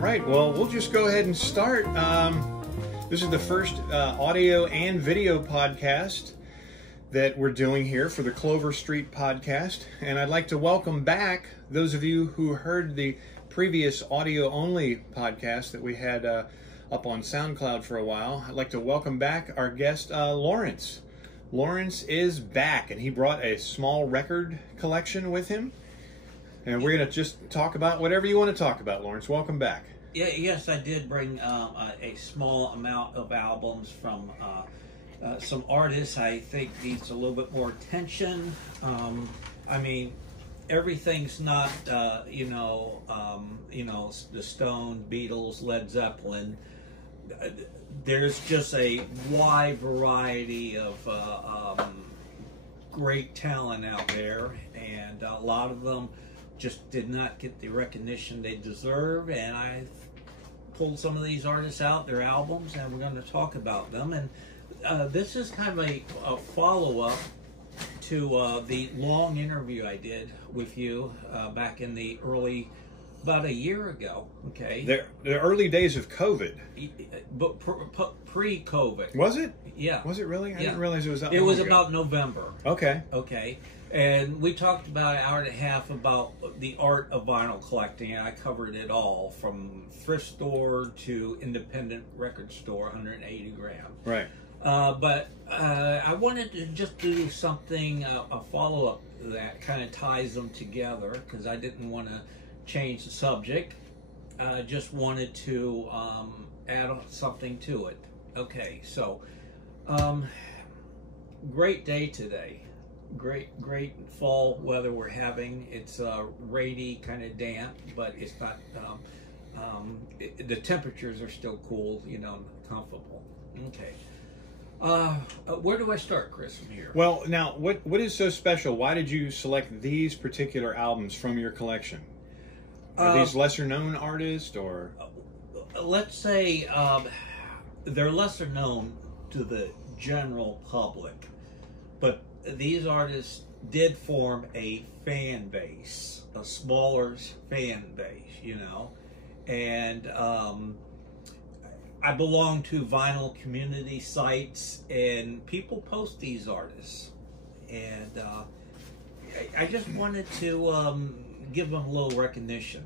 Right, well, we'll just go ahead and start. This is the first audio and video podcast that we're doing here for the Clover Street podcast. And I'd like to welcome back those of you who heard the previous audio-only podcast that we had up on SoundCloud for a while. I'd like to welcome back our guest, Lawrence. Lawrence is back, and he brought a small record collection with him. And we're going to just talk about whatever you want to talk about, Lawrence. Welcome back. Yeah, yes, I did bring a small amount of albums from some artists I think needs a little bit more attention. I mean, everything's not, the Stones, Beatles, Led Zeppelin. There's just a wide variety of great talent out there, and a lot of them just did not get the recognition they deserve, and I pulled some of these artists out, their albums, and we're going to talk about them. And this is kind of a follow-up to the long interview I did with you back in the about a year ago, okay? The early days of COVID. But pre-COVID. Was it? Yeah. Was it really? I Yeah. didn't realize it was that It long was ago. about November. Okay. Okay. And we talked about an hour and a half about the art of vinyl collecting, and I covered it all from thrift store to independent record store, 180 gram. Right. But I wanted to just do something, a follow-up that kind of ties them together, because I didn't want to change the subject. I just wanted to add something to it. Okay, so great day today. Great fall weather we're having. It's rainy, kind of damp, but it's not. The temperatures are still cool, comfortable. Okay. Where do I start, Chris, from here? Well, now, what is so special? Why did you select these particular albums from your collection? Are these lesser-known artists, or? Let's say they're lesser known to the general public, but these artists did form a fan base, a smaller fan base, and I belong to vinyl community sites, and people post these artists, and I just wanted to give them a little recognition.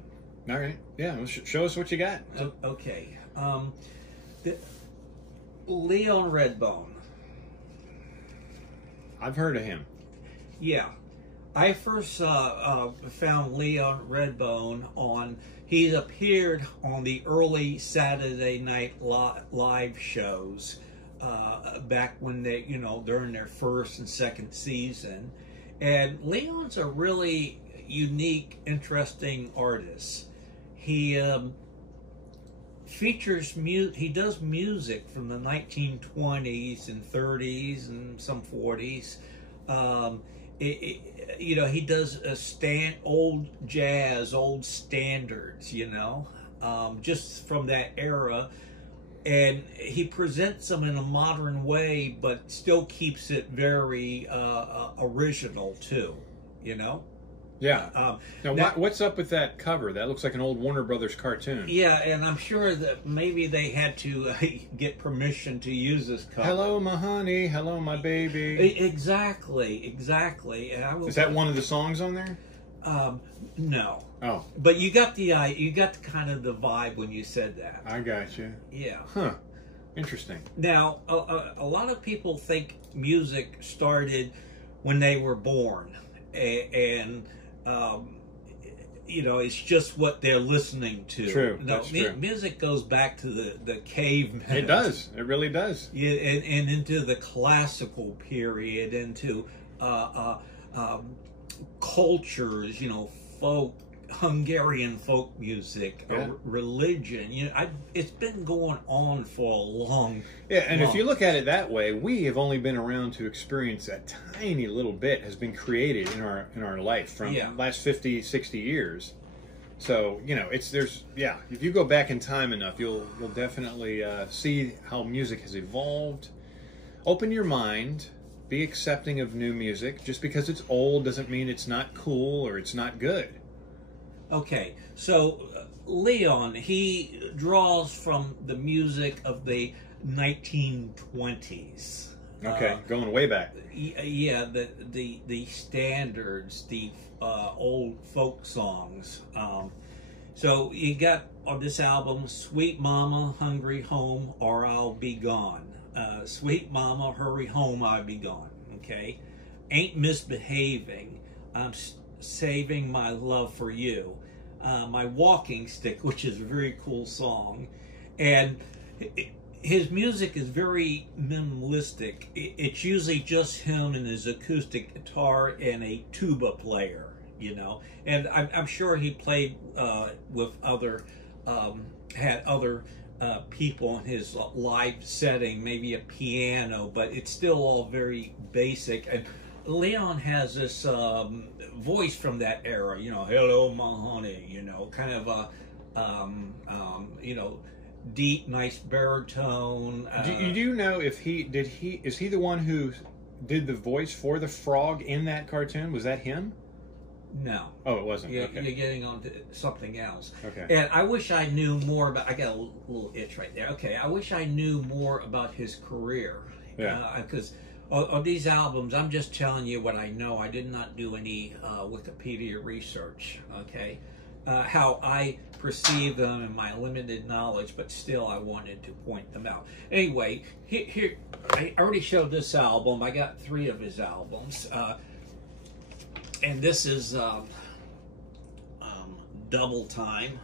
All right, yeah, well, show us what you got. Okay, Leon Redbone. I've heard of him. Yeah, I first found Leon Redbone he appeared on the early Saturday Night Live shows back when they, during their first and second season. And Leon's a really unique, interesting artist. He he does music from the 1920s and 30s and some 40s. He does old jazz, old standards, just from that era, and he presents them in a modern way, but still keeps it very original too, Yeah. Now, what's up with that cover? That looks like an old Warner Brothers cartoon. Yeah, and I'm sure that maybe they had to get permission to use this cover. Hello, my honey. Hello, my baby. Exactly. And Is that one of the songs on there? No. Oh. But you got the kind of the vibe when you said that. I got you. Yeah. Huh. Interesting. Now, a lot of people think music started when they were born, and it's just what they're listening to. True. No, that's true. Music goes back to the cavemen. It does. It really does. Yeah, and into the classical period, into cultures, folk, Hungarian folk music, Yeah. religion. It's been going on for a long. Yeah, and if you look at it that way, we have only been around to experience a tiny little bit has been created in our life from the last 50, 60 years. So, if you go back in time enough, you'll definitely see how music has evolved. Open your mind, be accepting of new music. Just because it's old doesn't mean it's not cool or it's not good. Okay, so Leon, he draws from the music of the 1920s. Okay, going way back. Yeah, the standards, the old folk songs. So you got on this album, Sweet Mama, Hungry Home, or I'll Be Gone. Sweet Mama, Hurry Home, I'll Be Gone. Okay, Ain't Misbehaving, I'm Saving My Love for You. My Walking Stick, which is a very cool song. And his music is very minimalistic. It's usually just him and his acoustic guitar and a tuba player, you know. And I'm sure he played with other, had other people in his live setting, maybe a piano, but it's still all very basic. And Leon has this voice from that era, you know, hello, my honey, you know, kind of a, you know, deep, nice baritone. Do you know if is he the one who did the voice for the frog in that cartoon? Was that him? No. Oh, it wasn't. You're, okay. You're getting on to something else. Okay. And I wish I knew more about, I got a little itch right there. Okay, I wish I knew more about his career. Yeah. Because on these albums, I'm just telling you what I know. I did not do any Wikipedia research, okay? How I perceive them and my limited knowledge, but still I wanted to point them out. Anyway, here I already showed this album. I got 3 of his albums. And this is Double Time,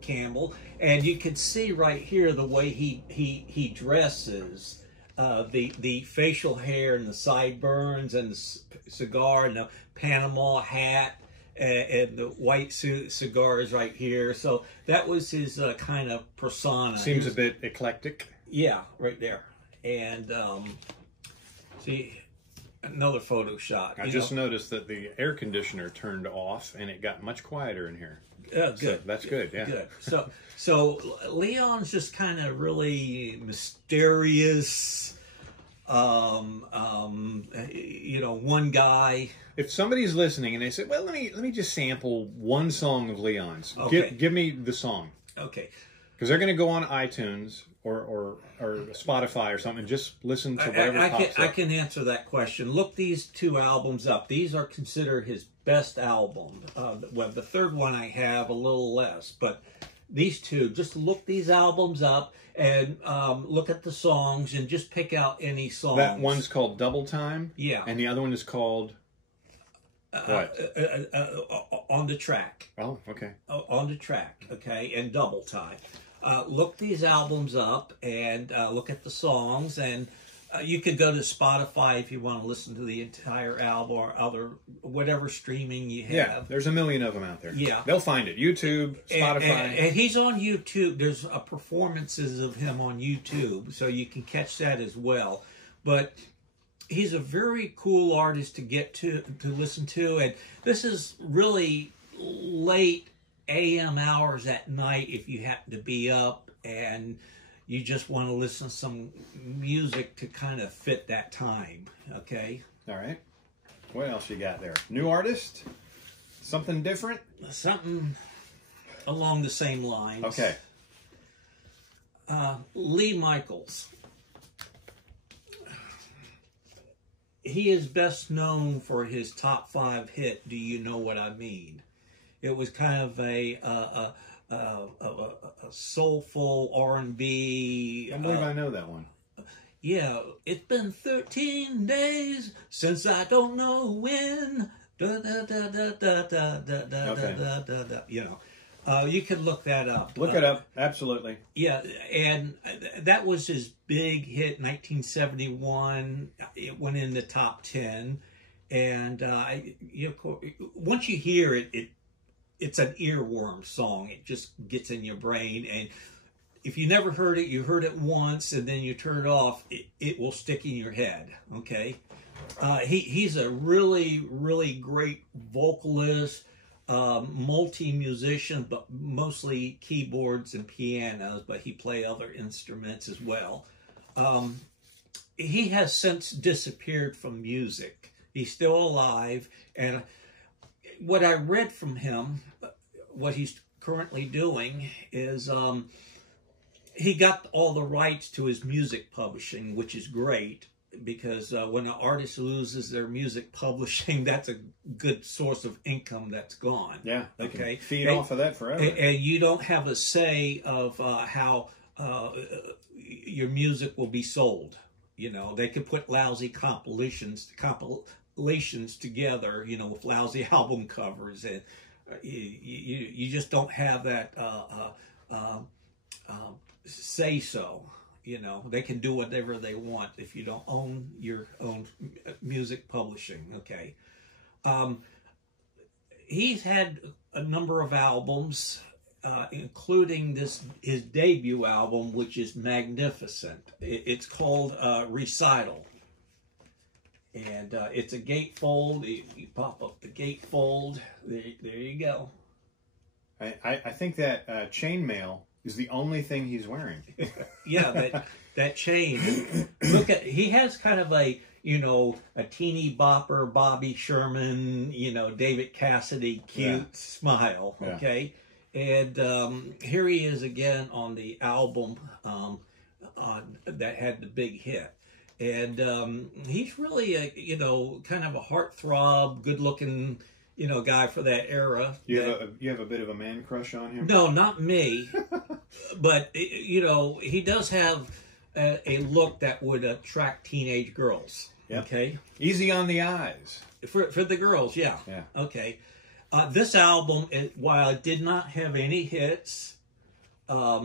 Campbell. And you can see right here the way he dresses. The facial hair and the sideburns and the cigar and the Panama hat and the white cigars right here. So that was his kind of persona. Seems a bit eclectic. Yeah, right there. And see, another photo shot. I just noticed that the air conditioner turned off and it got much quieter in here. Good. So that's good. Yeah. Good. So Leon's just kind of really mysterious. You know, one guy. If somebody's listening and they say, "Well, let me just sample one song of Leon's," Okay. give me the song. Okay. Because they're going to go on iTunes or Spotify or something and just listen to whatever pops up. I can answer that question. Look these 2 albums up. These are considered his best album. Well, the third one I have a little less, but these 2, just look these albums up and look at the songs and just pick out any songs. That one's called Double Time. Yeah. And the other one is called what? On the Track. Oh, okay. On the Track, okay, and Double Time. Look these albums up and look at the songs, and you could go to Spotify if you want to listen to the entire album or other whatever streaming you have. Yeah, there's a million of them out there. Yeah. They'll find it. YouTube, Spotify. And he's on YouTube. There's performances of him on YouTube, so you can catch that as well. But he's a very cool artist to get to listen to, and this is really late AM hours at night if you happen to be up and you just want to listen to some music to kind of fit that time, okay? All right. What else you got there? New artist? Something different? Something along the same lines. Okay. Lee Michaels. He is best known for his top 5 hit, Do You Know What I Mean? It was kind of a soulful R&B. I believe I know that one. Yeah, it's been 13 days since I don't know when. Da, da, da, da, da, da, da, da, Okay. da, da, da, you know. You can look that up. Look it up. Absolutely. Yeah, and that was his big hit, 1971. It went in the top 10, and you know, once you hear it, it's an earworm song. It just gets in your brain, and if you never heard it, you heard it once, and then you turn it off, it will stick in your head. Okay, he's a really, really great vocalist. Multi-musician, but mostly keyboards and pianos, but he played other instruments as well. he has since disappeared from music. He's still alive, and what I read from him, what he's currently doing is he got all the rights to his music publishing, which is great, because when an artist loses their music publishing, that's a good source of income that's gone. Yeah, they can feed off of that forever. And you don't have a say of how your music will be sold. You know, they could put lousy compilations together, you know, with lousy album covers, and you just don't have that say so. You know, they can do whatever they want if you don't own your own music publishing. Okay, he's had a number of albums, including his debut album, which is magnificent. It's called Recital, and it's a gatefold. You pop up the gatefold. There you go. I think that chainmail is the only thing he's wearing. Yeah, that chain. Look at, he has kind of a, you know, a teeny bopper, Bobby Sherman, you know, David Cassidy cute smile. Okay. And here he is again on the album that had the big hit. And he's really a, you know, kind of a heartthrob, good-looking, you know, guy for that era. You have a bit of a man crush on him? No, not me. But, you know, he does have a look that would attract teenage girls. Yep. Okay? Easy on the eyes. For the girls, yeah. Yeah. Okay. This album, while it did not have any hits... I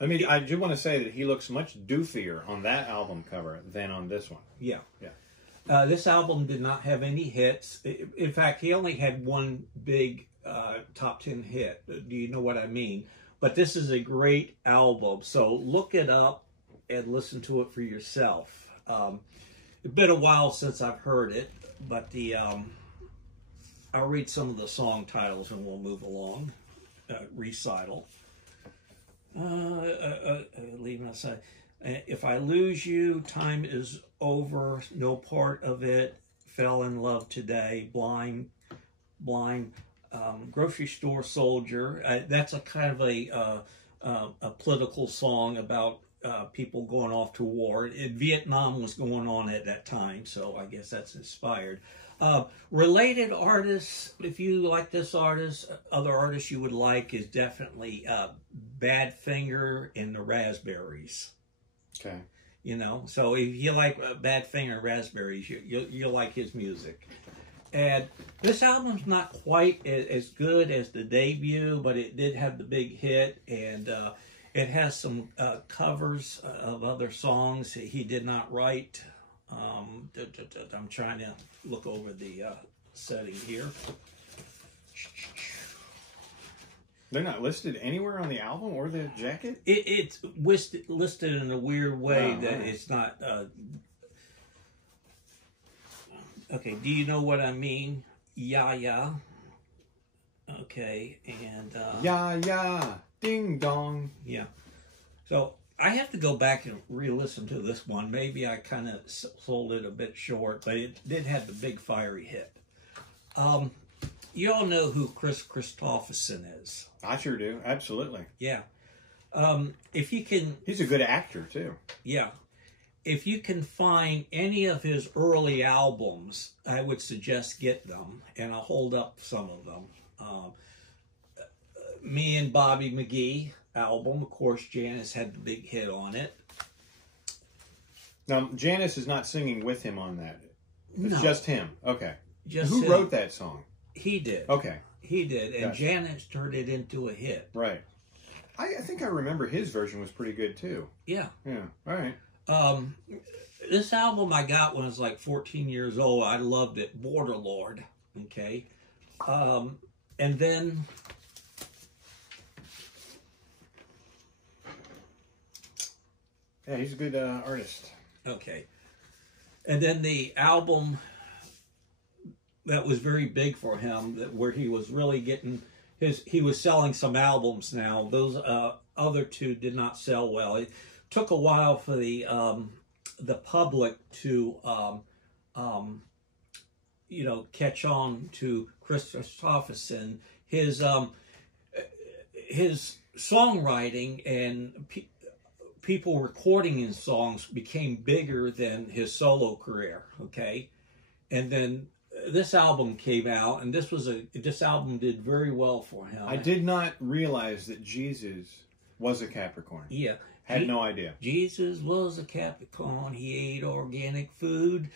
do want to say that he looks much doofier on that album cover than on this one. Yeah. Yeah. This album did not have any hits. In fact, he only had one big top 10 hit. Do you know what I mean? But this is a great album, so look it up and listen to it for yourself. It's been a while since I've heard it, but I'll read some of the song titles and we'll move along. Recital. Leave my side. If I lose you, time is over. No part of it. Fell in love today. Blind. Grocery store soldier. That's a kind of a political song about people going off to war. Vietnam was going on at that time, so I guess that's inspired. Related artists, if you like this artist, other artists you would like is definitely Badfinger and the Raspberries. Okay. You know, so if you like Badfinger and Raspberries, you'll like his music. And this album's not quite as good as the debut, but it did have the big hit, and it has some covers of other songs he did not write. I'm trying to look over the setting here. They're not listed anywhere on the album or the jacket? It's listed in a weird way that it's not... Okay, do you know what I mean? Yeah. Okay, and... Yeah, ding dong. Yeah. So, I have to go back and re-listen to this one. Maybe I kind of sold it a bit short, but it did have the big fiery hit. You all know who Chris Christopherson is. I sure do. Absolutely. Yeah. If you can... He's a good actor, too. Yeah. If you can find any of his early albums, I would suggest get them, and I'll hold up some of them. Me and Bobby McGee album, of course, Janice had the big hit on it. Now, Janice is not singing with him on that. It's just him. Okay. Who wrote that song? He did. Okay. He did, and Gotcha. Janice turned it into a hit. Right. I think I remember his version was pretty good, too. Yeah. Yeah. All right. This album I got when I was like 14 years old. I loved it. Borderlord. Okay. And then... Yeah, he's a good artist. Okay. And then the album that was very big for him, where he was really getting he was selling some albums now. Those other two did not sell well. It took a while for the the public to catch on to Chris Christopherson. His songwriting and people recording his songs became bigger than his solo career. Okay, and then this album came out, and this album did very well for him. I did not realize that Jesus was a Capricorn. Yeah. Had no idea. Jesus was a Capricorn. He ate organic food,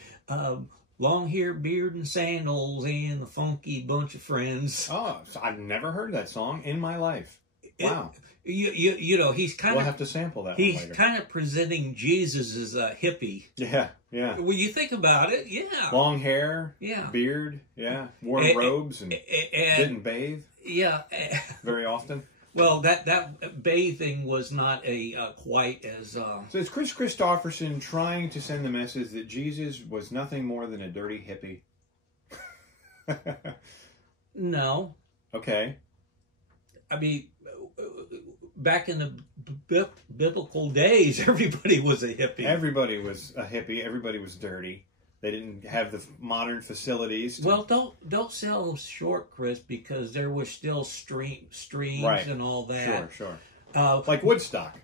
long hair, beard, and sandals, and a funky bunch of friends. Oh, so I've never heard that song in my life. Wow. You know, he's kind We'll of... have to sample that He's one later. kind of presenting Jesus as a hippie. Yeah, yeah. When you think about it, yeah. Long hair, yeah, beard, yeah. Wore robes and didn't bathe. Yeah. Very often. Well, that bathing was not quite as... So is Chris Christopherson trying to send the message that Jesus was nothing more than a dirty hippie? No. Okay. I mean, back in the biblical days, everybody was a hippie. Everybody was a hippie. Everybody was dirty. They didn't have the modern facilities. Well, don't sell them short, Chris, because there were still streams right. and all that. Sure. Uh, like Woodstock.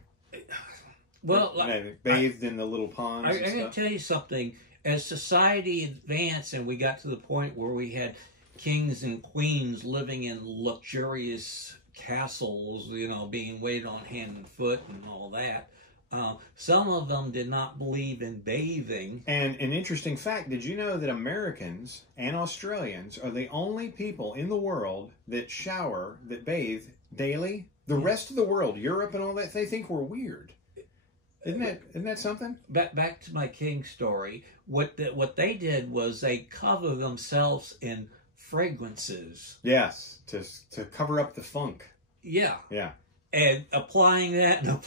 Well, bathed in the little ponds. I got to tell you something. As society advanced and we got to the point where we had kings and queens living in luxurious castles, you know, being waited on hand and foot and all that, some of them did not believe in bathing. And an interesting fact, did you know that Americans and Australians are the only people in the world that bathe daily? The rest of the world, Europe and all that, they think we're weird. Isn't that something? Back to my king story. What they did was they cover themselves in fragrances. Yes, to cover up the funk. Yeah. Yeah. And applying that. You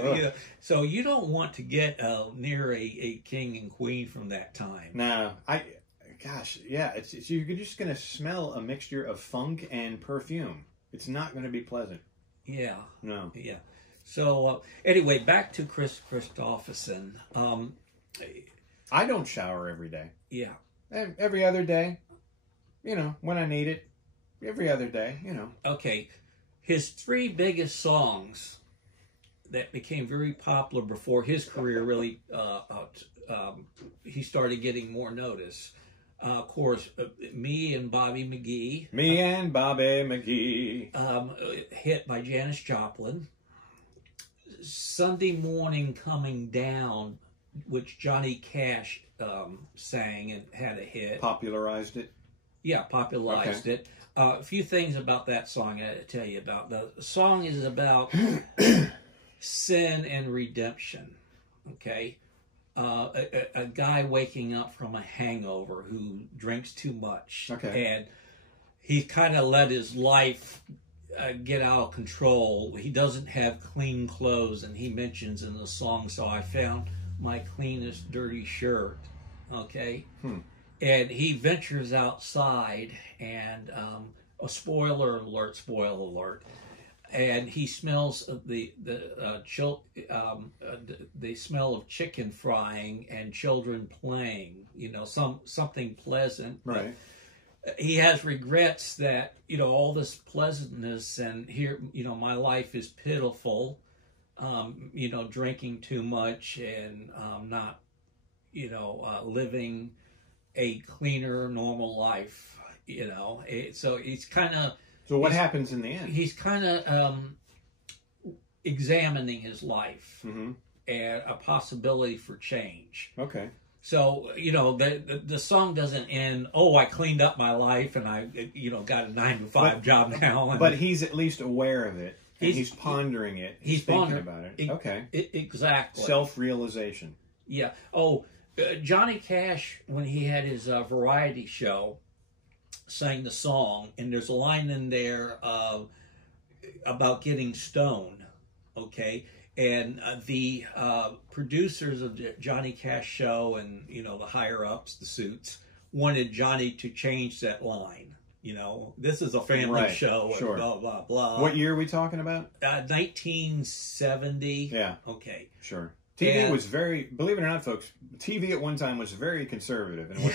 know, so you don't want to get near a king and queen from that time. No, you're just going to smell a mixture of funk and perfume. It's not going to be pleasant. Yeah. No. Yeah. So anyway, back to Chris Christopherson. I don't shower every day. Yeah. Every other day. You know, when I need it. Every other day, you know. Okay. His three biggest songs that became very popular before his career really, he started getting more notice. Of course, Me and Bobby McGee. Me and Bobby McGee. Hit by Janis Joplin. Sunday Morning Coming Down, which Johnny Cash sang and had a hit. Popularized it? Yeah, popularized it. A few things about that song I had to tell you about. The song is about sin and redemption. Okay? A guy waking up from a hangover who drinks too much. Okay. And he kind of let his life get out of control. He doesn't have clean clothes, and he mentions in the song, so I found my cleanest dirty shirt. Okay? And he ventures outside, and a spoiler alert, and he smells the smell of chicken frying and children playing. You know, something pleasant. Right. He has regrets that, you know, all this pleasantness and here, you know, my life is pitiful. You know, drinking too much and not, you know, living a cleaner, normal life, you know. So he's kind of... So what happens in the end? He's kind of examining his life and a possibility for change. Okay. So, you know, the song doesn't end, oh, I cleaned up my life and I, you know, got a 9-to-5 job now. But he's at least aware of it. And he's pondering it. He's thinking about it. Okay. Exactly. Self-realization. Yeah. Oh, Johnny Cash, when he had his variety show, sang the song, and there's a line in there about getting stoned, okay? And the producers of the Johnny Cash show and, you know, the higher-ups, the suits, wanted Johnny to change that line. You know, this is a family show, and blah, blah, blah. What year are we talking about? 1970. Yeah. Okay. Sure. TV was very, believe it or not, folks, TV at one time was very conservative. In what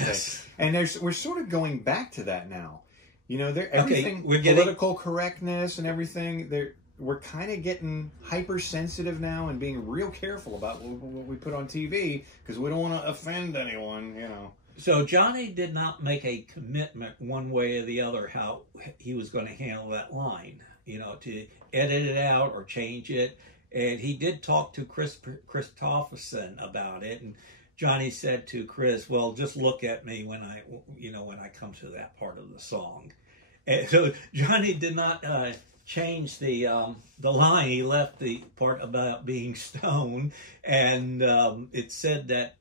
and we're sort of going back to that now. You know, everything, political correctness and everything, we're kind of getting hypersensitive now and being real careful about what we put on TV because we don't want to offend anyone, you know. So Johnny did not make a commitment one way or the other how he was going to handle that line, you know, to edit it out or change it. And he did talk to Chris Christopherson about it. And Johnny said to Chris, well, just look at me when I come to that part of the song. And so Johnny did not changed the line. He left the part about being stoned, and it said that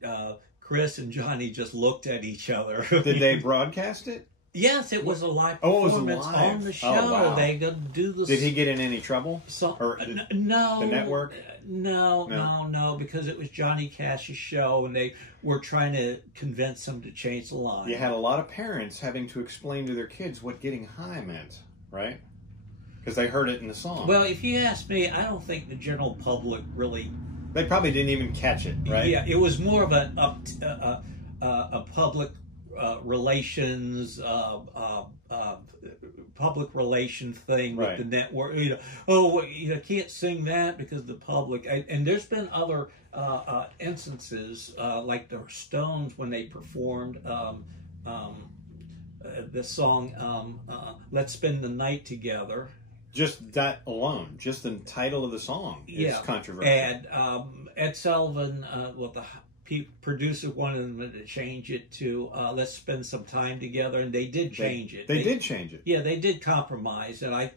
Chris and Johnny just looked at each other. Did they broadcast it? Yes, it was a live performance on the show. Oh, wow. They could do the. Did he get in any trouble? Or no, the network. No, because it was Johnny Cash's show, and they were trying to convince him to change the line. You had a lot of parents having to explain to their kids what getting high meant, right? Because they heard it in the song. Well, if you ask me, I don't think the general public really. They probably didn't even catch it, right? Yeah, it was more of a public relations, public relation thing with the network. You know, can't sing that because the public. And there's been other instances like the Stones when they performed the song "Let's Spend the Night Together." Just that alone, just the title of the song is controversial. And Ed Sullivan, the producer wanted them to change it to "Let's Spend Some Time Together," and they did change it. They did change it. Yeah, they did compromise, and I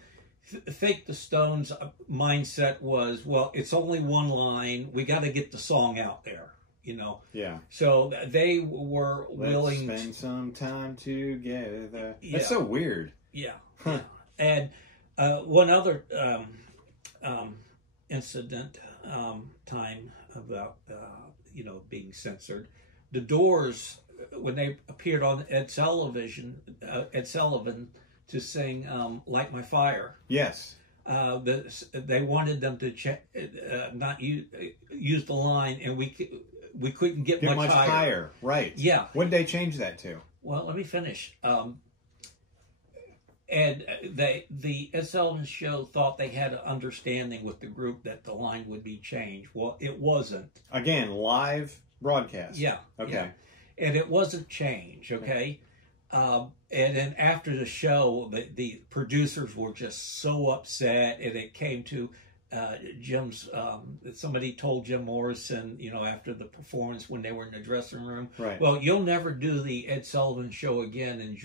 think the Stones' mindset was, well, it's only one line. We got to get the song out there, you know. Yeah. So they were willing. Let's spend some time together. That's so weird. Yeah. Huh. And one other incident, time about being censored. The Doors, when they appeared on Ed Sullivan to sing "Light My Fire." Yes. They wanted them to not use the line, and we couldn't get much higher. Right. Yeah. When did they change that to? Well, let me finish. And the Ed Sullivan Show thought they had an understanding with the group that the line would be changed. Well, it wasn't. Again, live broadcast. Yeah. Okay. Yeah. And it wasn't changed, okay? And then after the show, the producers were just so upset, and it came to Jim's, somebody told Jim Morrison, after the performance when they were in the dressing room, right. Well, you'll never do the Ed Sullivan Show again, and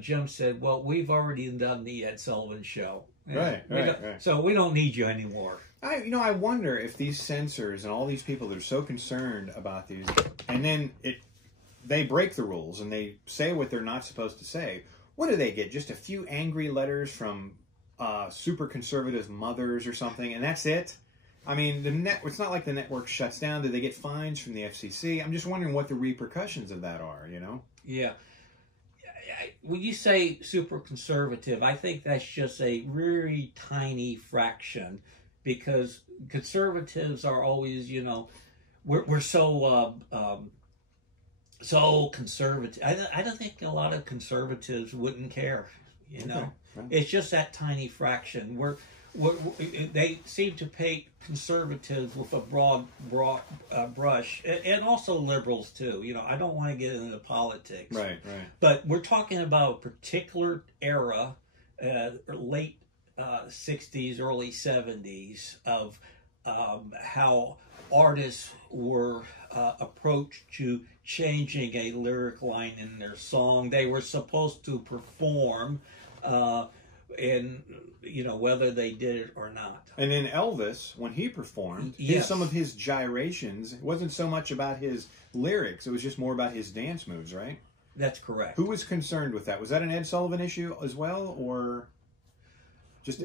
Jim said, well, we've already done the Ed Sullivan Show. Right. So we don't need you anymore. I wonder if these censors and all these people that are so concerned about these, and then they break the rules and they say what they're not supposed to say. What do they get? Just a few angry letters from super conservative mothers or something, and that's it? I mean, it's not like the network shuts down. Do they get fines from the FCC? I'm just wondering what the repercussions of that are, Yeah. When you say super conservative, I think that's just a really tiny fraction, because conservatives are always, we're so so conservative. I don't think a lot of conservatives wouldn't care, Okay. Right. It's just that tiny fraction. They seem to paint conservatives with a broad brush, and also liberals too. I don't want to get into politics, right. But we're talking about a particular era, late '60s, early '70s, of how artists were approached to changing a lyric line in their song. They were supposed to perform. And whether they did it or not. And then Elvis, when he performed, some of his gyrations, it wasn't so much about his lyrics, it was just more about his dance moves, right? That's correct. Who was concerned with that? Was that an Ed Sullivan issue as well, or just...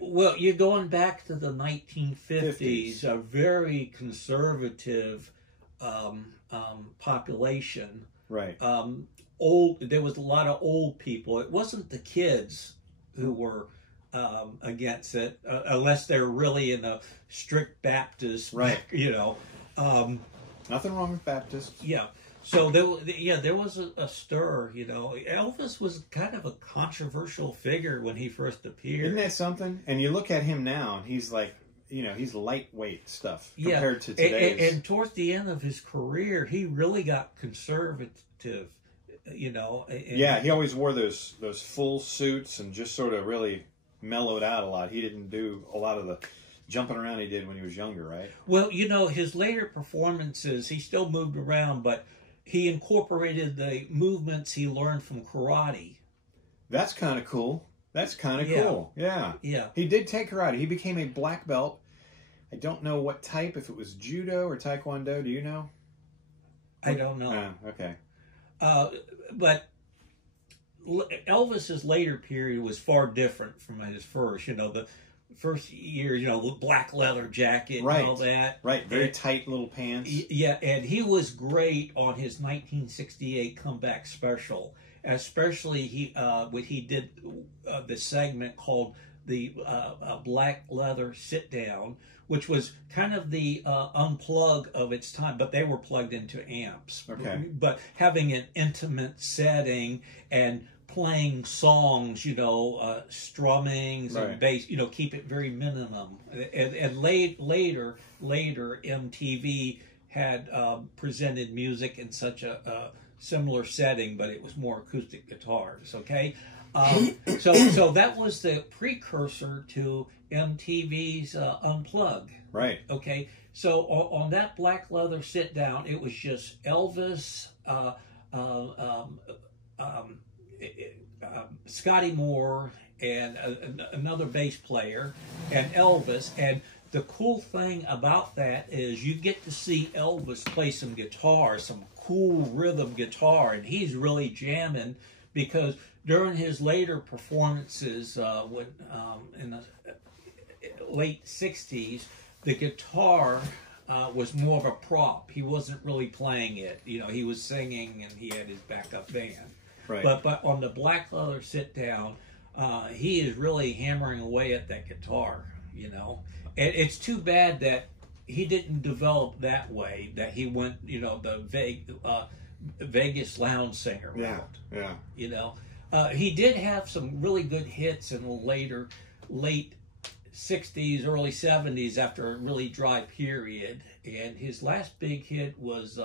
Well, you're going back to the 1950s, a very conservative population. Right. There was a lot of old people. It wasn't the kids who were against it, unless they're really in a strict Baptist, right? Nothing wrong with Baptists. Yeah. So there was a stir. You know, Elvis was kind of a controversial figure when he first appeared. Isn't that something? And you look at him now, and he's like, you know, he's lightweight stuff compared to today's. And towards the end of his career, he really got conservative. You know. Yeah, he always wore those full suits and just sort of really mellowed out a lot. He didn't do a lot of the jumping around he did when he was younger, right? Well, you know, his later performances, he still moved around, but he incorporated the movements he learned from karate. That's kind of cool. That's kind of cool. Yeah. Yeah. He did take karate. He became a black belt. I don't know what type, if it was judo or taekwondo. Do you know? I don't know. Okay. But Elvis's later period was far different from his first. You know, the first year, you know, black leather jacket and all that. Right, very tight little pants. Yeah, and he was great on his 1968 comeback special, especially when he did the segment called the Black Leather Sit Down, which was kind of the unplug of its time, but they were plugged into amps. Okay. But having an intimate setting and playing songs, you know, strummings and bass, you know, keep it very minimum. And later, MTV had presented music in such a similar setting, but it was more acoustic guitars. Okay, so that was the precursor to MTV's Unplug. Right. Okay, so on that black leather sit down, it was just Elvis. Scotty Moore and another bass player and Elvis. And the cool thing about that is you get to see Elvis play some guitar, some cool rhythm guitar, and he's really jamming, because during his later performances when in the late 60s, the guitar was more of a prop. He wasn't really playing it. You know, he was singing and he had his backup band. Right. But on the black leather sit down, he is really hammering away at that guitar, you know. And it's too bad that he didn't develop that way, that he went, you know, the Vegas lounge singer route. Yeah. You know. He did have some really good hits in the late 60s, early 70s after a really dry period. And his last big hit was...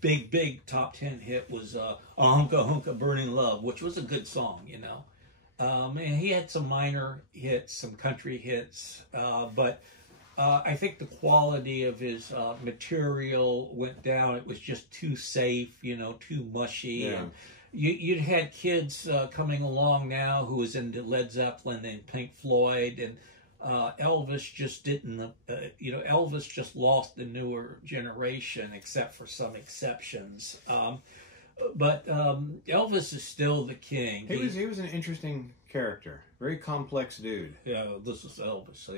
big top 10 hit was A Hunka Hunka Burning Love, which was a good song, you know. And he had some minor hits, some country hits, but I think the quality of his material went down. It was just too safe, you know, too mushy. Yeah. And you'd had kids coming along now who was into Led Zeppelin and Pink Floyd, and Elvis just didn't, you know, Elvis just lost the newer generation, except for some exceptions. But Elvis is still the king. He was an interesting character, very complex dude. Yeah, this is Elvis.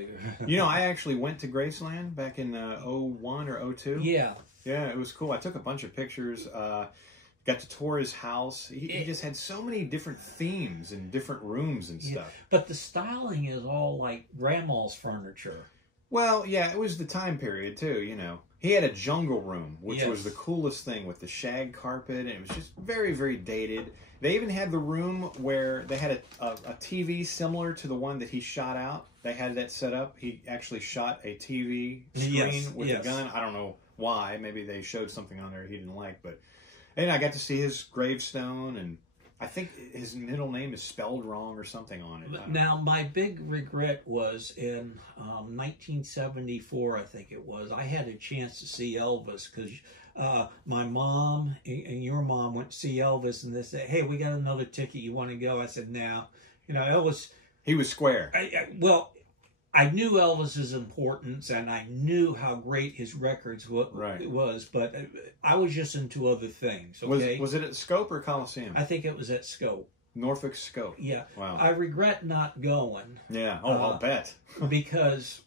You know, I actually went to Graceland back in 01 or 02. Yeah. Yeah, it was cool. I took a bunch of pictures. Got to tour his house. He just had so many different themes and different rooms and stuff. But the styling is all like grandma's furniture. Well, yeah, it was the time period too, you know. He had a jungle room, which was the coolest thing, with the shag carpet, and it was just very, very dated. They even had the room where they had a TV similar to the one that he shot out. They had that set up. He actually shot a TV screen with a gun. I don't know why. Maybe they showed something on there he didn't like, but... And I got to see his gravestone, and I think his middle name is spelled wrong or something on it. Now, my big regret was in 1974, I think it was. I had a chance to see Elvis because my mom and your mom went to see Elvis, and they said, "Hey, we got another ticket. You want to go?" I said, "No." You know, Elvis... He was square. Well, I knew Elvis's importance, and I knew how great his records was, but I was just into other things. Okay, was it at Scope or Coliseum? I think it was at Scope. Norfolk Scope. Yeah. Wow. I regret not going. Yeah. Oh, I'll bet. Because,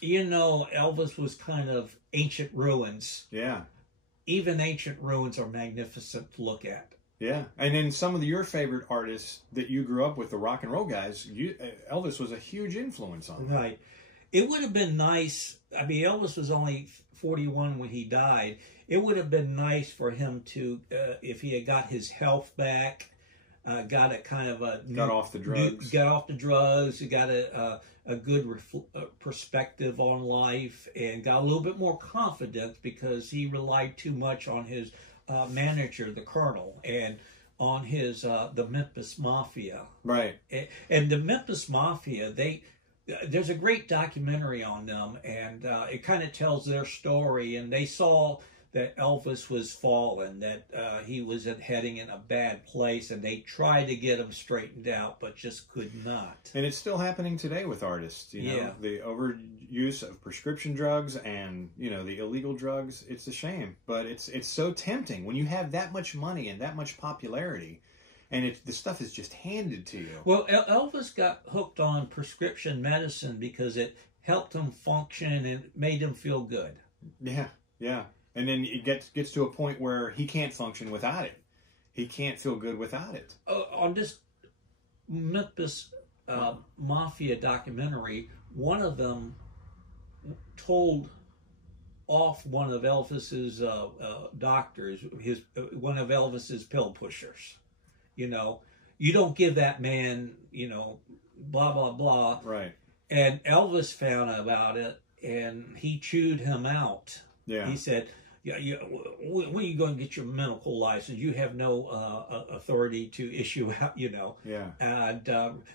you know, Elvis was kind of ancient ruins. Yeah. Even ancient ruins are magnificent to look at. Yeah, and then some of your favorite artists that you grew up with, the rock and roll guys, Elvis was a huge influence on them. Right. It would have been nice. I mean, Elvis was only 41 when he died. It would have been nice for him to, if he had got his health back, got a kind of a got off the drugs, got a good perspective on life, and got a little bit more confidence, because he relied too much on his manager, the Colonel, and on his the Memphis Mafia. Right. And the Memphis Mafia, there's a great documentary on them, and it kind of tells their story. And they saw that Elvis was fallen, that he was heading in a bad place, and they tried to get him straightened out, but just could not. And it's still happening today with artists. You know, the overuse of prescription drugs and, you know, the illegal drugs. It's a shame, but it's so tempting when you have that much money and that much popularity, and the stuff is just handed to you. Well, Elvis got hooked on prescription medicine because it helped him function and made him feel good. Yeah, yeah. And then it gets to a point where he can't function without it. He can't feel good without it. On this Memphis Mafia documentary, one of them told off one of Elvis's doctors, one of Elvis's pill pushers. You know, you don't give that man, you know, blah, blah, blah. Right. And Elvis found out about it, and he chewed him out. Yeah. He said, when are you going to get your medical license? You have no authority to issue out, you know. Yeah. And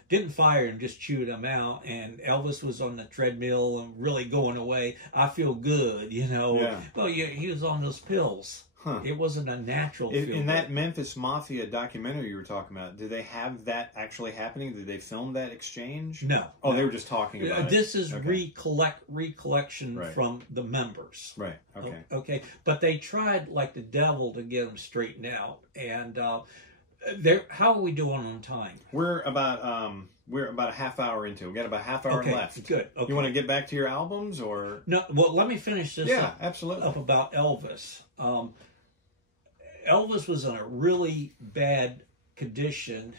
didn't fire him, just chewed him out. And Elvis was on the treadmill and really going away. I feel good, you know. Yeah. Well, he was on those pills. Huh. It wasn't a natural feel. In that Memphis Mafia documentary you were talking about, did they have that actually happening? Did they film that exchange? No. Oh, they were just talking about it. This is recollection Right. from the members. Right. Okay. Okay. But they tried like the devil to get them straightened out. And how are we doing on time? We're about a half hour into. We got about a half hour left. Good. Okay. You want to get back to your albums, or no? Well, let me finish this. Absolutely. Up about Elvis. Elvis was in a really bad condition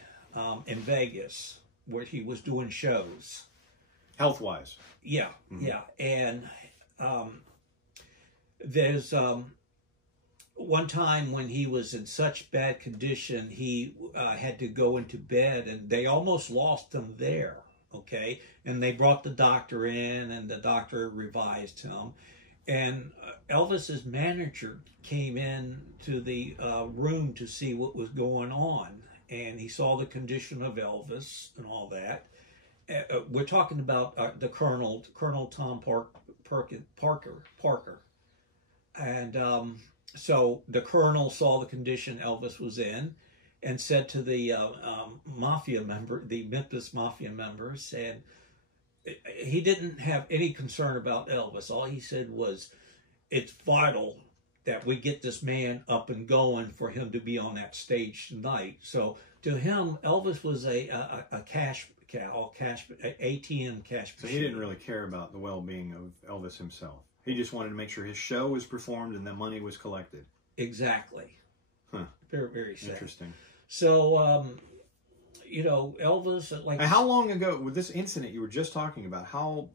in Vegas, where he was doing shows. Health-wise. Yeah, yeah. And there's one time when he was in such bad condition, he had to go into bed, and they almost lost him there, okay? And they brought the doctor in, and the doctor revised him. And Elvis's manager came in to the room to see what was going on, and he saw the condition of Elvis and all that. We're talking about the Colonel Tom Parker, and so the Colonel saw the condition Elvis was in, and said to the Memphis Mafia members, and he didn't have any concern about Elvis. All he said was, it's vital that we get this man up and going for him to be on that stage tonight. So to him, Elvis was a cash ATM cash machine. So he didn't really care about the well-being of Elvis himself. He just wanted to make sure his show was performed and the money was collected. Exactly. Huh. Very, very sad. Interesting. So, you know, Elvis, like... And how long ago, with this incident you were just talking about, how,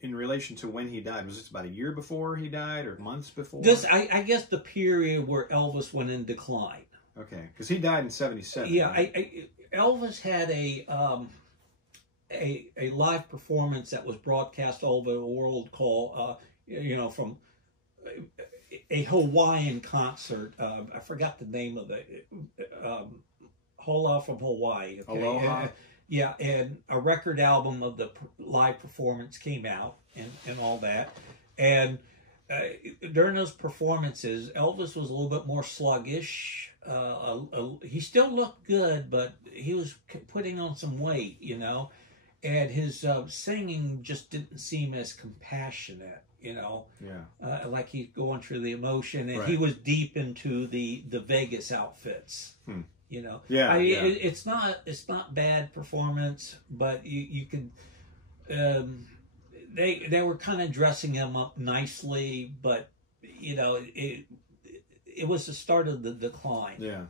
in relation to when he died, was this about a year before he died or months before? I guess the period where Elvis went in decline. Okay, because he died in 1977. Yeah, right? Elvis had a live performance that was broadcast all over the world called, you know, from a Hawaiian concert. I forgot the name of it. Hola from Hawaii. Okay? Aloha. Yeah, and a record album of the live performance came out and all that. And during those performances, Elvis was a little bit more sluggish. He still looked good, but he was putting on some weight, you know. And his singing just didn't seem as compassionate, you know. Yeah. Like he's going through the emotion, and right. he was deep into the Vegas outfits. You know, yeah, it's not bad performance, but you could. They were kind of dressing him up nicely, but you know it was the start of the decline. Yeah.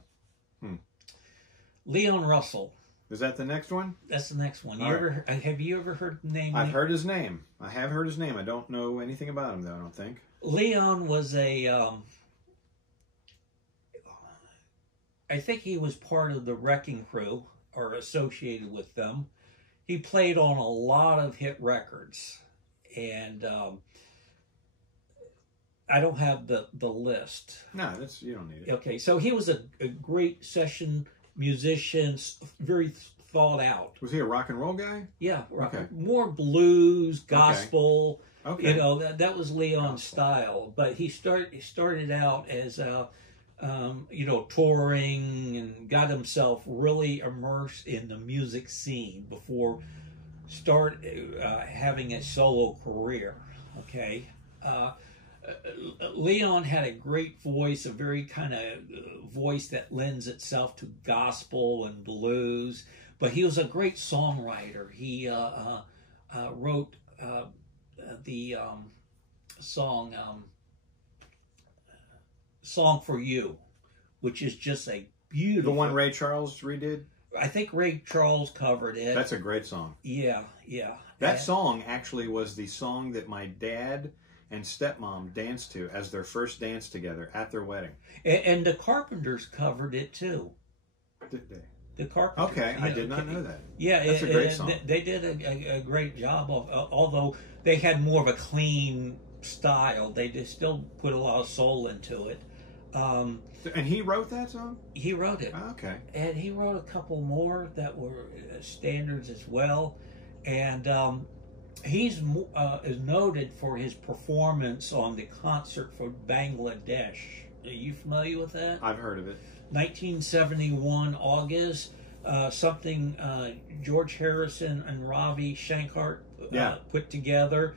Leon Russell, Is that the next one? That's the next one. Right. Have you ever heard the name? I've heard his name. I have heard his name. I don't know anything about him, though, I don't think. Leon was I think he was part of the Wrecking Crew, or associated with them. He played on a lot of hit records, and I don't have the list. No, you don't need it. Okay, so he was a great session musician, very thought out. Was he a rock and roll guy? Yeah, okay. More blues, gospel. Okay. You know, that was Leon's style. But he started out as you know, touring, and got himself really immersed in the music scene before having a solo career. Okay. Leon had a great voice, a very kind of voice that lends itself to gospel and blues, but he was a great songwriter. He wrote the song for You, which is just a beautiful... The one Ray Charles redid? I think Ray Charles covered it. That's a great song. Yeah. That song actually was the song that my dad and stepmom danced to as their first dance together at their wedding. And the Carpenters covered it too. Did they? The Carpenters. Okay, I did not know that. Yeah, that's a great song. They did a great job of, although they had more of a clean style, they just still put a lot of soul into it. And he wrote that song? He wrote it. Oh, okay. And he wrote a couple more that were standards as well. And he's is noted for his performance on the concert for Bangladesh. Are you familiar with that? I've heard of it. 1971 August, something George Harrison and Ravi Shankar put together,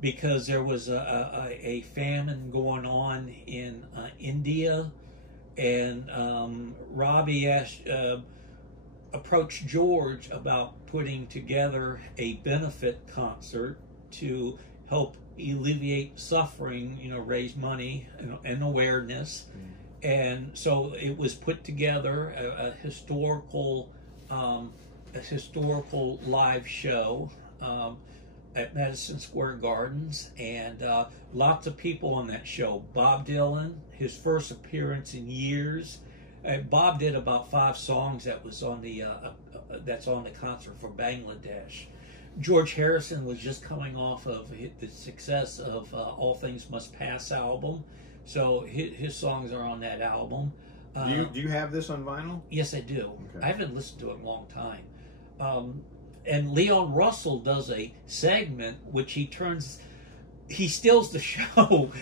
because there was a famine going on in India, and Ravi approached George about putting together a benefit concert to help alleviate suffering, you know, raise money and awareness. And so it was put together a historical live show at Madison Square Gardens, and lots of people on that show. Bob Dylan, his first appearance in years. Bob did about 5 songs that was on the that's on the concert for Bangladesh. George Harrison was just coming off of the success of All Things Must Pass album, so his songs are on that album. Do you have this on vinyl? Yes, I do. Okay. I haven't listened to it in a long time. And Leon Russell does a segment which he steals the show.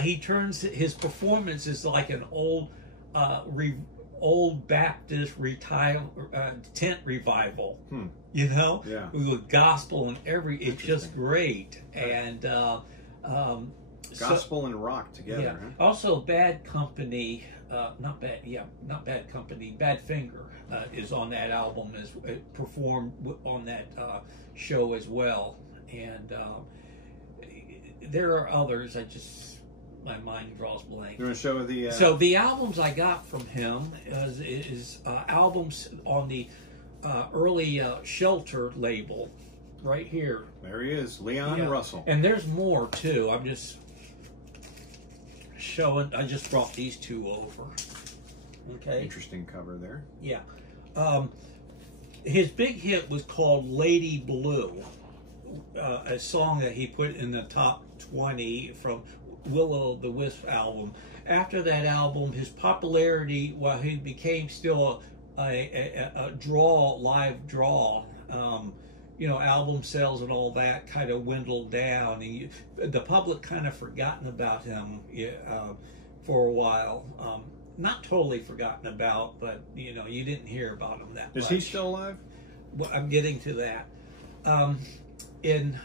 He turns his performance is like an old Baptist tent revival. You know, yeah, with gospel and it's just great. And gospel and rock together. Yeah. Huh? Also, Bad Company, not Bad Company, Badfinger is on that album, performed on that show as well. And there are others. My mind draws blank. You want to show the? So the albums I got from him is albums on the early Shelter label, right here. There he is, Leon Russell. And there's more too. I'm just showing. I just brought these 2 over. Okay. Interesting cover there. Yeah. His big hit was called Lady Blue, a song that he put in the top 20 from Will-O-the-Wisp album. After that album, his popularity, while he became still a live draw, you know, album sales and all that kind of dwindled down. The public kind of forgotten about him for a while. Not totally forgotten about, but you know, you didn't hear about him that much. Is he still alive? Well, I'm getting to that. In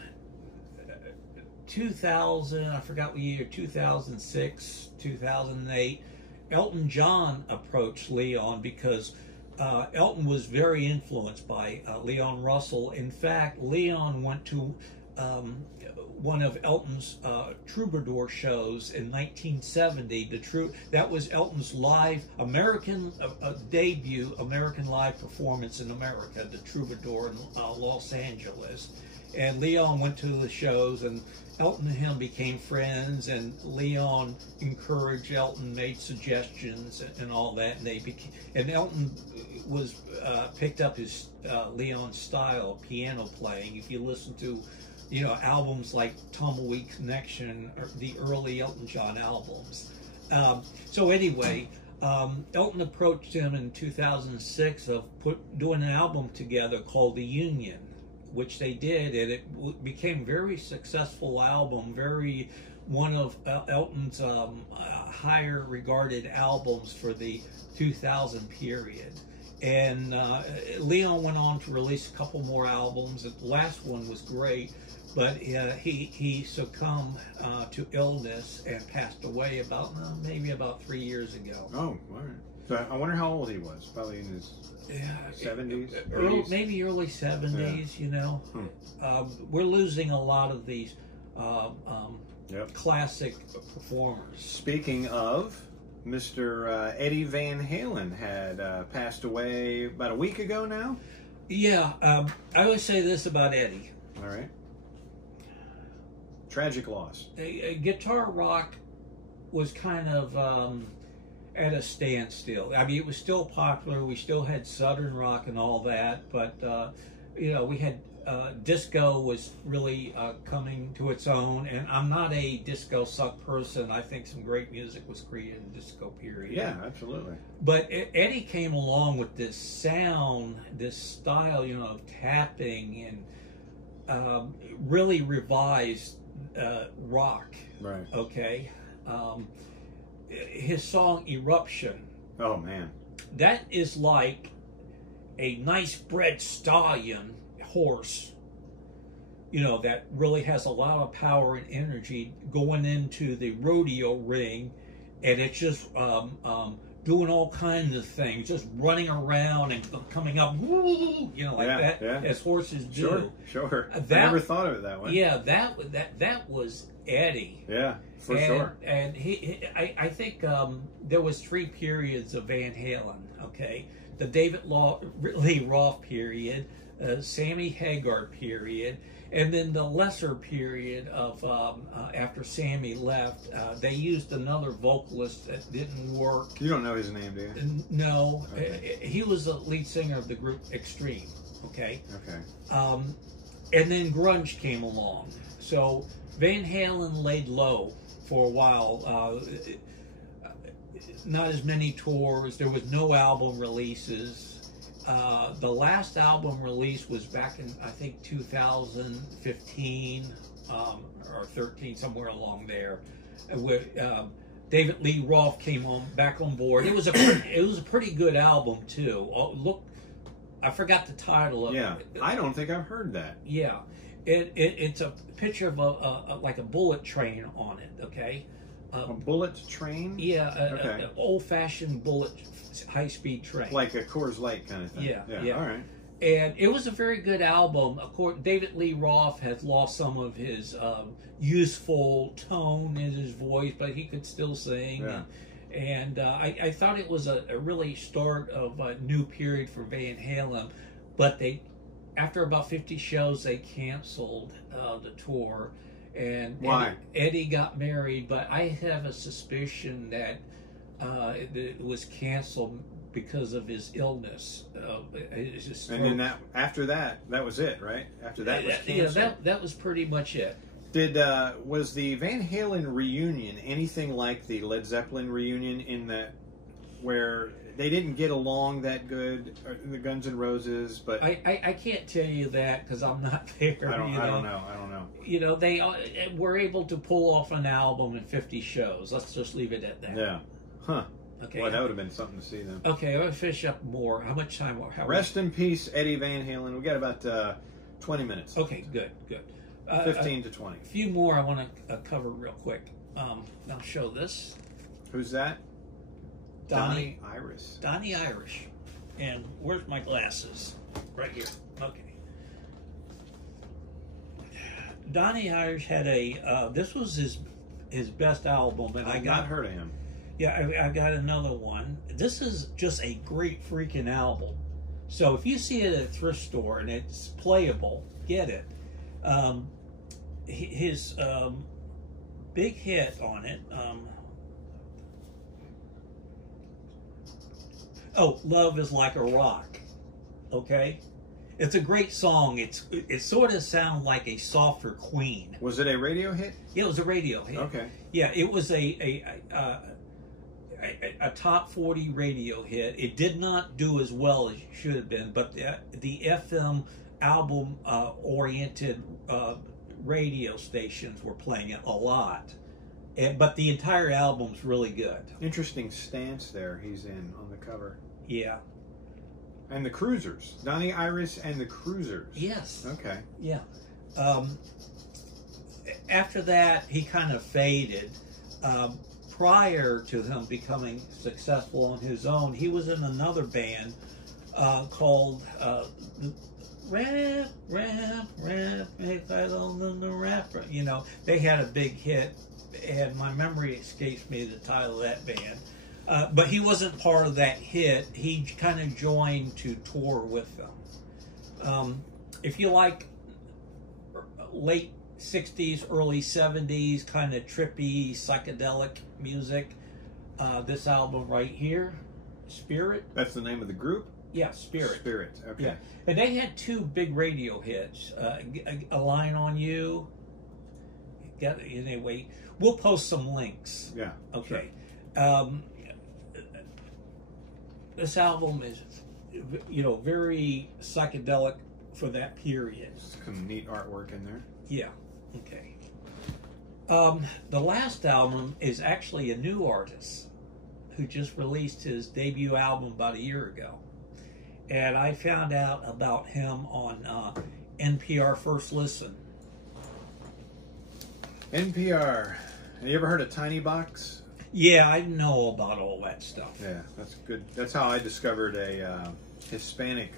2000, I forgot what year, 2006, 2008, Elton John approached Leon because Elton was very influenced by Leon Russell. In fact, Leon went to one of Elton's troubadour shows in 1970. That was Elton's live American debut American live performance in America, the Troubadour in Los Angeles. And Leon went to the shows, and Elton and him became friends, and Leon encouraged Elton, made suggestions and all that, and Elton was picked up his Leon's style of piano playing. If you listen to albums like Tumbleweed Connection or the early Elton John albums. So anyway, Elton approached him in 2006 of doing an album together called The Union, which they did, and it became a very successful album, one of Elton's higher regarded albums for the 2000 period. And Leon went on to release a couple more albums. The last one was great, but he succumbed to illness and passed away maybe about 3 years ago. Oh, all right. So I wonder how old he was. Probably in his 70s? Maybe early 70s, We're losing a lot of these classic performers. Speaking of, Mr. Eddie Van Halen had passed away about a week ago now? Yeah, I would say this about Eddie. All right. Tragic loss. Guitar rock was kind of at a standstill. I mean, it was still popular. We still had Southern rock and all that, but we had disco was really coming to its own. And I'm not a disco suck person. I think some great music was created in the disco period. Yeah, absolutely. But Eddie came along with this sound, this style, of tapping, and really revised rock. Right. Okay. His song Eruption. Oh man. That is like a nice bred stallion horse, that really has a lot of power and energy going into the rodeo ring, and it's just doing all kinds of things, just running around and coming up, woo, that, as horses do. Sure. I never thought of it that way. Yeah, that was Eddie. Yeah, for sure. And I think there was 3 periods of Van Halen. Okay, the David Lee Roth period, Sammy Hagar period, and then the lesser period of after Sammy left. They used another vocalist that didn't work. You don't know his name, do you? No, okay. He was the lead singer of the group Extreme. Okay. Okay. And then grunge came along. So Van Halen laid low for a while. Not as many tours. There was no album releases. The last album release was back in, I think, 2015 or 13, somewhere along there. With David Lee Roth came back on board. It was a pretty good album too. Look, I forgot the title of it. Yeah, I don't think I've heard that. Yeah. It's a picture of like a bullet train on it, okay? A bullet train? Yeah, an old-fashioned bullet high-speed train. Like a Coors Light kind of thing. Yeah. All right. And it was a very good album. Of course, David Lee Roth has lost some of his useful tone in his voice, but he could still sing. Yeah. And I thought it was a really start of a new period for Van Halen. But after about 50 shows, they canceled the tour. And why? Eddie got married, but I have a suspicion that it was canceled because of his illness. And then after that was it, right? After that was canceled. Yeah, that was pretty much it. Was the Van Halen reunion anything like the Led Zeppelin reunion in that where they didn't get along that good, the Guns N' Roses? But I can't tell you that because I'm not there. I don't know. They were able to pull off an album in 50 shows. Let's just leave it at that. Yeah. Huh. Okay. Well, that would have been something to see then. Okay, I'm going to finish up more. How much time? Rest in peace, Eddie Van Halen. We got about 20 minutes. Okay, good. 15 to 20. A few more I want to cover real quick. I'll show this. Who's that? Donnie Irish. Donnie Irish. And where's my glasses? Right here. Okay. Donnie Irish had a. This was his best album, and I've not heard of him. Yeah, I got another one. This is just a great freaking album. So if you see it at a thrift store and it's playable, get it. His big hit on it. Love is Like a Rock. Okay, it's a great song. It sort of sounds like a softer Queen. Was it a radio hit? Yeah, it was a radio hit. Okay. Yeah, it was a top 40 radio hit. It did not do as well as it should have been, but the FM album oriented radio stations were playing it a lot. But the entire album's really good. Interesting stance there he's in on the cover. Yeah. And the Cruisers. Donnie Irish and the Cruisers. Yes. Okay. Yeah. After that, he kind of faded. Prior to him becoming successful on his own, he was in another band called Rap, make I don't know the rapper. You know, they had a big hit, and my memory escapes me the title of that band. But he wasn't part of that hit. He kind of joined to tour with them. If you like late 60s, early 70s, kind of trippy, psychedelic music, this album right here, Spirit. That's the name of the group? Yeah, Spirit. Spirit, okay. Yeah. And they had two big radio hits, A Line on You. Anyway, we'll post some links. Yeah. Okay. Sure. This album is, very psychedelic for that period. Some neat artwork in there. Yeah. Okay. The last album is actually a new artist who just released his debut album about a year ago. And I found out about him on NPR First Listen. NPR. Have you ever heard of Tiny Box? Yeah, I know about all that stuff. Yeah, that's good. That's how I discovered a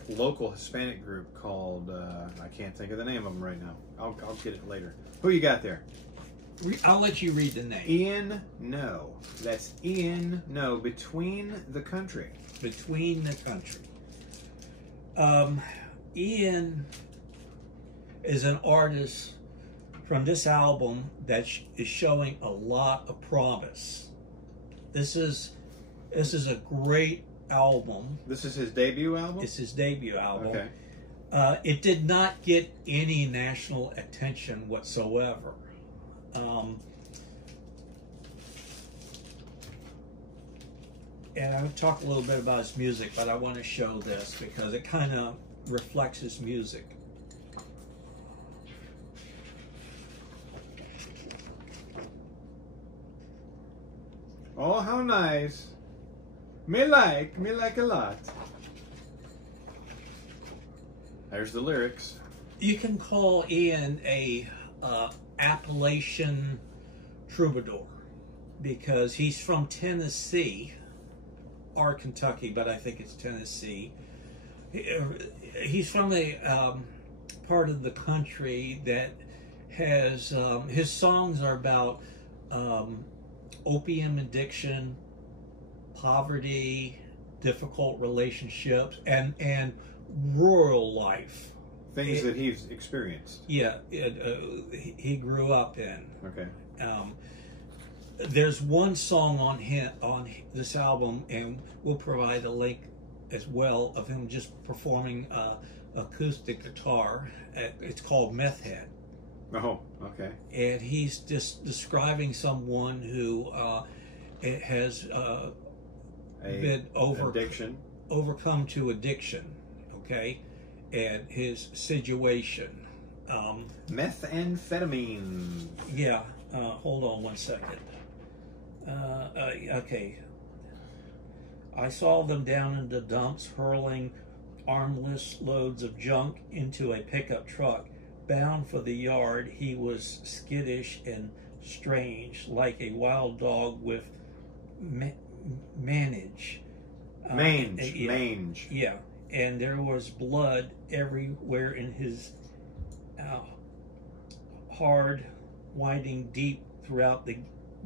local Hispanic group called, I can't think of the name of them right now. I'll get it later. Who you got there? I'll let you read the name. Ian No. That's Ian No. Between the Country. Between the Country. Ian is an artist from this album that is showing a lot of promise. This is a great album. This is his debut album? It's his debut album. Okay. It did not get any national attention whatsoever. And I'll talk a little bit about his music, but I want to show this because it kind of reflects his music. Oh, how nice. Me like a lot. There's the lyrics. You can call Ian a Appalachian troubadour because he's from Tennessee or Kentucky, but I think it's Tennessee. He's from a part of the country that has his songs are about opium addiction, poverty, difficult relationships, and rural life. Things that he's experienced. Yeah, he grew up in. Okay. There's one song on this album, and we'll provide a link as well of him just performing acoustic guitar. It's called Meth Head. Oh, okay. And he's just describing someone who has been overcome to addiction, okay, and his situation. Methamphetamine. Yeah. Hold on one second. Okay. I saw them down in the dumps hurling armless loads of junk into a pickup truck. Bound for the yard, he was skittish and strange, like a wild dog with mange. Mange. Yeah, and there was blood everywhere in his hard, winding deep throughout the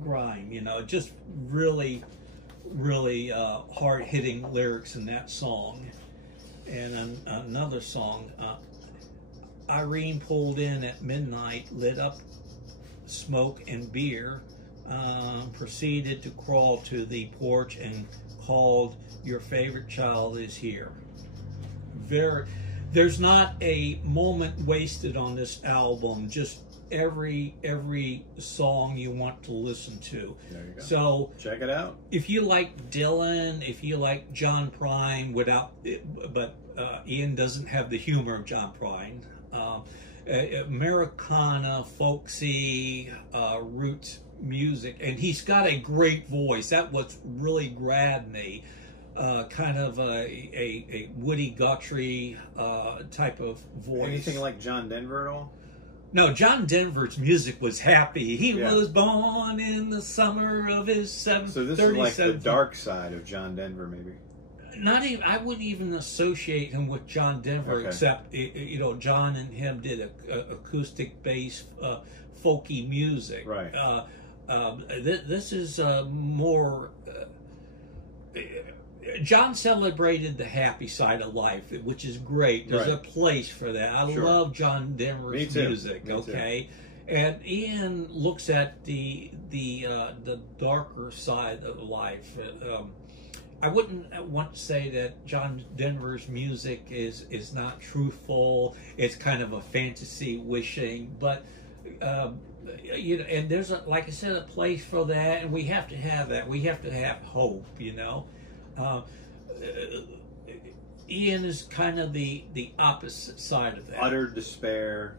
grind. You know, just really, really hard-hitting lyrics in that song. And another song, Irene pulled in at midnight, lit up smoke and beer, proceeded to crawl to the porch and called, "Your favorite child is here." There's not a moment wasted on this album. Just every song you want to listen to. There you go. So check it out. If you like Dylan, if you like John Prine, but Ian doesn't have the humor of John Prine. Americana, folksy, roots music, and he's got a great voice. That what's really grabbed me. Kind of a Woody Guthrie type of voice. Anything like John Denver at all? No, John Denver's music was happy. He was born in the summer of his 7th. So this is like the dark side of John Denver, maybe. Not even. I wouldn't even associate him with John Denver, except you know, John and him did acoustic bass, folky music. Right. This is more. John celebrated the happy side of life, which is great. There's a place for that. I love John Denver's music. Okay, and Ian looks at the darker side of life. I wouldn't want to say that John Denver's music is not truthful. It's kind of a fantasy wishing, but you know, and there's like I said, a place for that, and we have to have that. We have to have hope. You know. Ian is kind of the opposite side of that. Utter despair.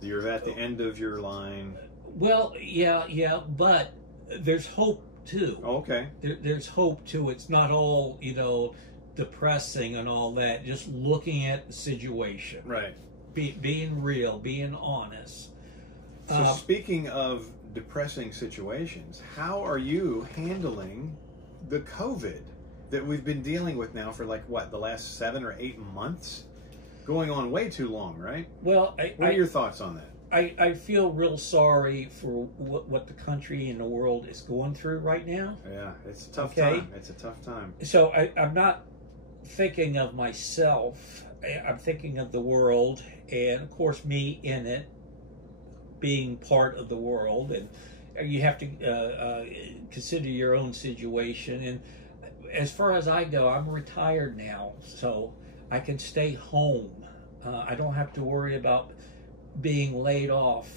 You're at the end of your line. Well, yeah, but there's hope too. Okay. There's hope too. It's not all, you know, depressing and all that. Just looking at the situation. Right. Being real, being honest. So speaking of depressing situations, how are you handling the COVID that we've been dealing with now for like what, the last 7 or 8 months? Going on way too long, right? Well, what are your thoughts on that? I feel real sorry for what the country and the world is going through right now. Yeah, it's a tough time. It's a tough time. So I'm not thinking of myself. I'm thinking of the world, and of course me in it, being part of the world. And you have to consider your own situation. And as far as I go, I'm retired now, so I can stay home. I don't have to worry about being laid off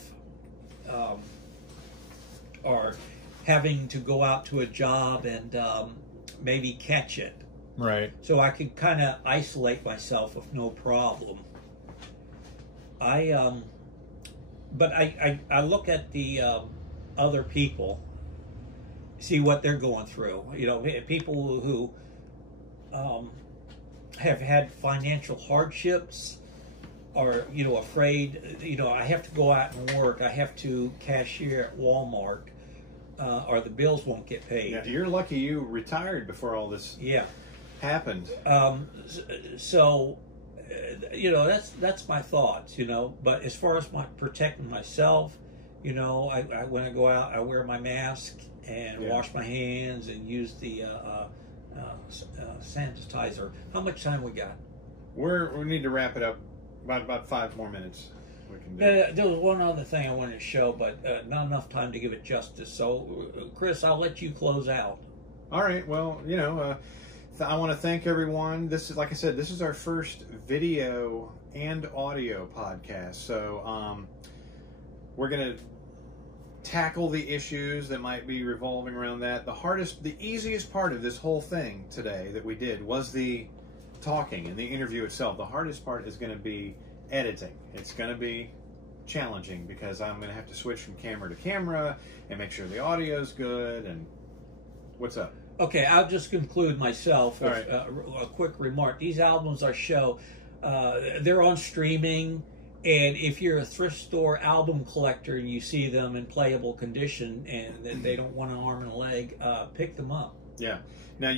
or having to go out to a job and maybe catch it. Right. So I can kind of isolate myself with no problem. But I look at the other people, see what they're going through. You know, people who have had financial hardships, are, you know, afraid, you know, I have to go out and work, I have to cashier at Walmart, or the bills won't get paid. Yeah, you're lucky you retired before all this happened. So, you know, that's my thoughts, you know. But as far as protecting myself, you know, I when I go out, I wear my mask and wash my hands and use the sanitizer. How much time we got? We need to wrap it up. About 5 more minutes. We can do. There was one other thing I wanted to show, but not enough time to give it justice. So, Chris, I'll let you close out. All right. Well, you know, I want to thank everyone. This is, like I said, this is our first video and audio podcast. So, we're gonna tackle the issues that might be revolving around that. The easiest part of this whole thing today that we did was the talking and the interview itself. The hardest part is going to be editing. It's going to be challenging because I'm going to have to switch from camera to camera and make sure the audio's good. And what's up? Okay, I'll just conclude myself with a quick remark. These albums I show, they're on streaming, and if you're a thrift store album collector and you see them in playable condition and they don't want an arm and a leg, pick them up. Yeah. Now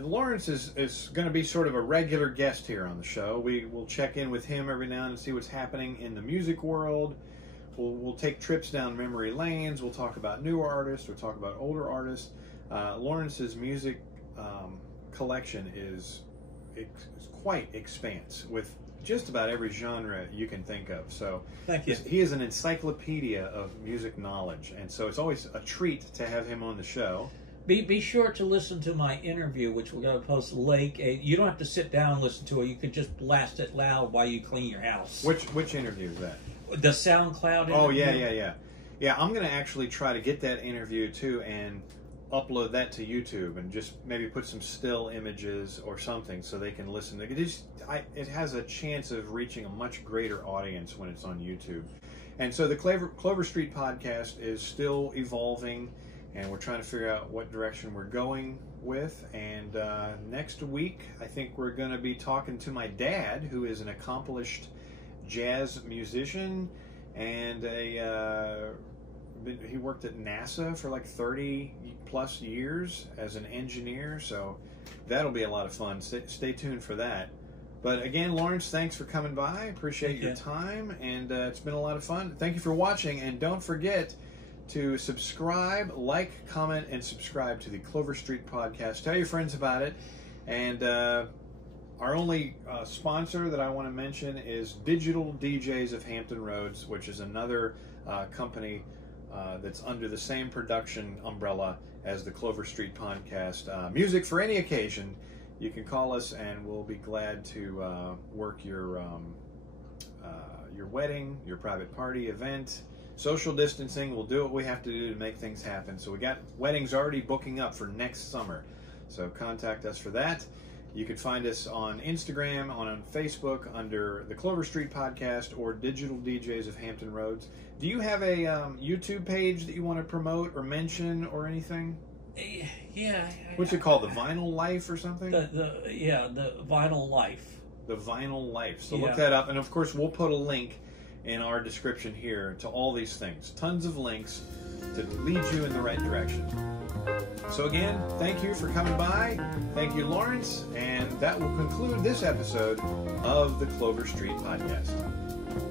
Lawrence is going to be sort of a regular guest here on the show. We will check in with him every now and then and see what's happening in the music world. we'll take trips down memory lanes. We'll talk about newer artists. We'll talk about older artists. Lawrence's music collection is quite expansive with just about every genre you can think of. So thank you. He is an encyclopedia of music knowledge, and so it's always a treat to have him on the show. Be sure to listen to my interview, which we're going to post late. You don't have to sit down and listen to it. You could just blast it loud while you clean your house. Which interview is that? The SoundCloud interview. Oh, yeah. Yeah, I'm going to actually try to get that interview, too, and upload that to YouTube and just maybe put some still images or something so they can listen. It has a chance of reaching a much greater audience when it's on YouTube. And so the Clover Street podcast is still evolving, and we're trying to figure out what direction we're going with. And next week, I think we're going to be talking to my dad, who is an accomplished jazz musician, and he worked at NASA for like 30 plus years as an engineer, so that'll be a lot of fun. Stay tuned for that. But again, Lawrence, thanks for coming by. Appreciate your time, and it's been a lot of fun. Thank you for watching, and don't forget to subscribe, like, comment, and subscribe to the Clover Street podcast. Tell your friends about it. And our only sponsor that I want to mention is Digital DJs of Hampton Roads, which is another company that's under the same production umbrella as the Clover Street podcast. Music for any occasion. You can call us, and we'll be glad to work your wedding, your private party event. Social distancing, we'll do what we have to do to make things happen. So we got weddings already booking up for next summer. So contact us for that. You can find us on Instagram, on Facebook, under the Clover Street Podcast or Digital DJs of Hampton Roads. Do you have a YouTube page that you want to promote or mention or anything? Yeah. What's it called? The Vinyl Life or something? The Vinyl Life. The Vinyl Life. So look that up. And of course, we'll put a link in our description here to all these things. Tons of links to lead you in the right direction. So again, thank you for coming by. Thank you, Lawrence. And that will conclude this episode of the Clover Street Podcast.